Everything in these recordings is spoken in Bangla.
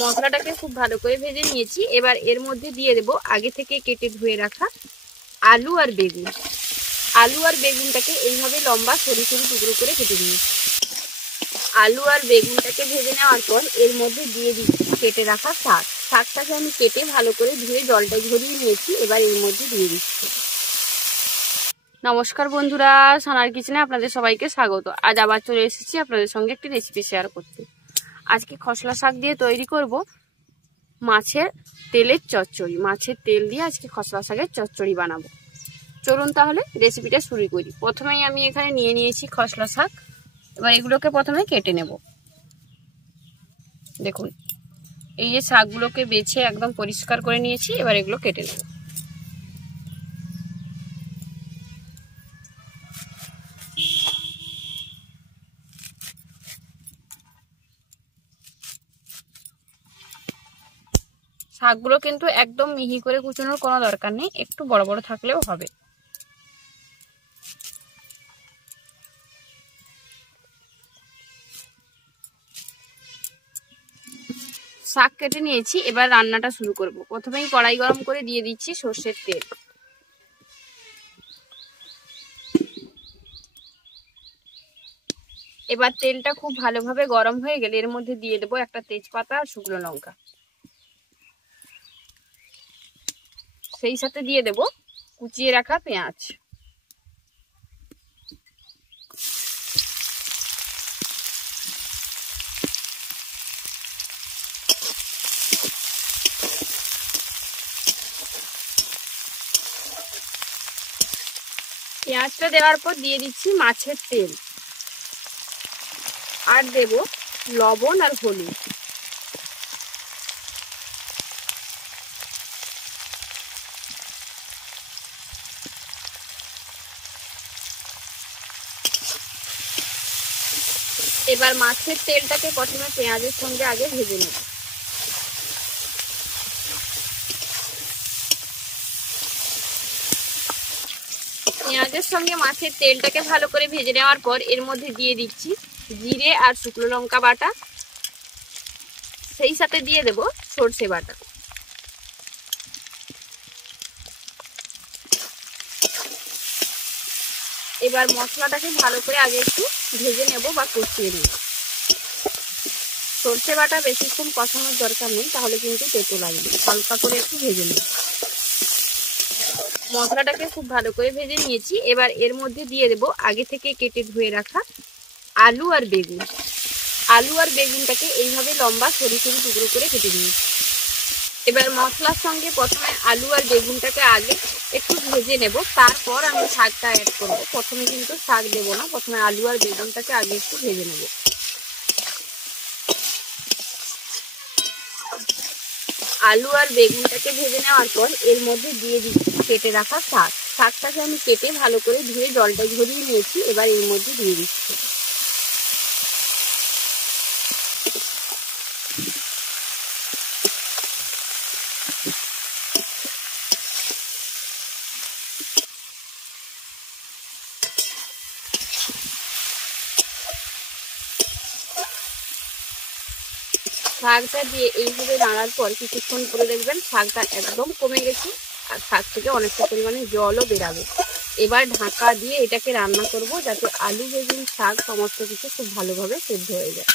মশলাটাকে খুব ভালো করে ভেজে নিয়েছি। এবার এর মধ্যে দিয়ে দেব আগে থেকে কেটে ধুয়ে রাখা আলু আর বেগুন। আলু আর বেগুনটাকে এইভাবে লম্বা সরু সরু টুকরো করে কেটে নিয়েছি। আলু আর বেগুনটাকে ভেজে নেওয়ার পর এর মধ্যে দিয়ে দিচ্ছি কেটে রাখা শাক। শাকটাকে আমি কেটে ভালো করে ধুয়ে জলটা ঝরিয়ে নিয়েছি। এবার এর মধ্যে দিয়ে দিচ্ছি। নমস্কার বন্ধুরা, সানার কিচেনে আপনাদের সবাইকে স্বাগত। আজ আবার চলে এসেছি আপনাদের সঙ্গে একটি রেসিপি শেয়ার করতে। আজকে খসলা শাক দিয়ে তৈরি করব মাছের তেলের চচ্চড়ি। মাছের তেল দিয়ে আজকে খসলা শাকের চচ্চড়ি বানাবো। চলুন তাহলে রেসিপিটা শুরু করি। প্রথমেই আমি এখানে নিয়ে নিয়েছি খসলা শাক। এবার এগুলোকে প্রথমে কেটে নেব। দেখুন, এই যে শাকগুলোকে বেছে একদম পরিষ্কার করে নিয়েছি। এবার এগুলো কেটে নেব। শাকগুলো কিন্তু একদম মিহি করে কুচোনোর কোনো দরকার নেই, একটু বড় বড় থাকলেও হবে। শাক কেটে নিয়েছি। এবার রান্নাটা শুরু করব। প্রথমেই কড়াই গরম করে দিয়ে দিচ্ছি সর্ষের তেল। এবার তেলটা খুব ভালোভাবে গরম হয়ে গেলে এর মধ্যে দিয়ে দেবো একটা তেজপাতা আর শুকনো লঙ্কা। সেই সাথে দিয়ে দেব কুচিয়ে রাখা পেঁয়াজ। পেঁয়াজটা দেওয়ার পর দিয়ে দিচ্ছি মাছের তেল আর দেব লবণ আর হলুদ। এবার মাছের তেলটাকে প্রথমে পেঁয়াজের সঙ্গে আগে ভেজে নেব। পেঁয়াজের সঙ্গে মাছের তেলটাকে ভালো করে ভেজে নেওয়ার পর এর মধ্যে দিয়ে দিচ্ছি জিরে আর শুকনো লঙ্কা বাটা। সেই সাথে দিয়ে দেব সর্ষে বাটা। এবার মশলাটাকে ভালো করে আগে একটু ভেজে নেব বা কষিয়ে নেব। সর্ষে বাটা বেশিক্ষণ কষানোর দরকার নেই, তাহলে কিন্তু তেতো লাগবে। হালকা করে একটু ভেজে নেব। মশলাটাকে খুব ভালো করে ভেজে নিয়েছি। এবার এর মধ্যে দিয়ে দেব আগে থেকে কেটে ধুয়ে রাখা আলু আর বেগুন। আলু আর বেগুনটাকে এইভাবে লম্বা সরু সরু টুকরো করে কেটে নিয়েছি। এবার মশলার সঙ্গে প্রথমে আলু আর বেগুনটাকে আগে একটু ভেজে নেব, তারপর আমি শাকটা অ্যাড করব। প্রথমে কিন্তু শাক দেবো না, প্রথমে আলু আর বেগুনটাকে আগে একটু ভেজে নেব। আলু আর বেগুনটাকে ভেজে নেওয়ার পর এর মধ্যে দিয়ে দিচ্ছি কেটে রাখা শাক। শাকটাকে আমি কেটে ভালো করে ধুয়ে জলটা ঝরিয়ে নিয়েছি। এবার এর মধ্যে দিয়ে দিচ্ছি। শাকটা দিয়ে এইভাবে নাড়ার পর কিছুক্ষণ করে দেখবেন শাকটা একদম কমে গেছে আর শাক থেকে অনেকটা পরিমাণে জলও বেরাবে। এবার ঢাকা দিয়ে এটাকে রান্না করব, যাতে আলু বেগুন শাক সমস্ত কিছু খুব ভালোভাবে সেদ্ধ হয়ে যায়।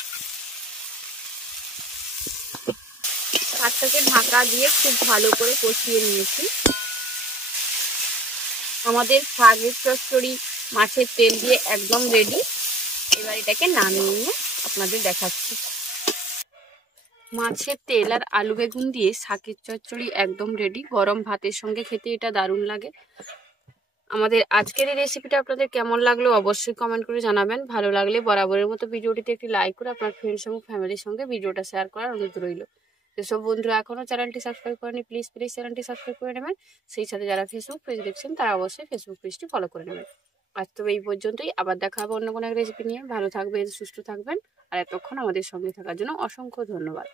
শাকটাকে ঢাকা দিয়ে খুব ভালো করে কষিয়ে নিয়েছি। আমাদের শাকের চচ্চড়ি মাছের তেল দিয়ে একদম রেডি। এবার এটাকে নামিয়ে নিয়ে আপনাদের দেখাচ্ছি। মাছের তেল আর আলু বেগুন দিয়ে শাকের চচ্চড়ি একদম রেডি। গরম ভাতের সঙ্গে খেতে এটা দারুণ লাগে। আমাদের আজকের এই রেসিপিটা আপনাদের কেমন লাগলো অবশ্যই কমেন্ট করে জানাবেন। ভালো লাগলে বরাবরের মতো ভিডিওটিতে একটি লাইক করে আপনার ফ্রেন্ডস এবং ফ্যামিলির সঙ্গে ভিডিওটা শেয়ার করার অনুরোধ রইল। যেসব বন্ধুরা এখনও চ্যানেলটি সাবস্ক্রাইব করেনি প্লিজ চ্যানেলটি সাবস্ক্রাইব করে নেবেন। সেই সাথে যারা ফেসবুক পেজ দেখছেন তারা অবশ্যই ফেসবুক পেজটি ফলো করে নেবেন। আজ তো এই পর্যন্তই, আবার দেখা হবে অন্য কোনো এক রেসিপি নিয়ে। ভালো থাকবেন, সুস্থ থাকবেন, আর এতক্ষণ আমাদের সঙ্গে থাকার জন্য অসংখ্য ধন্যবাদ।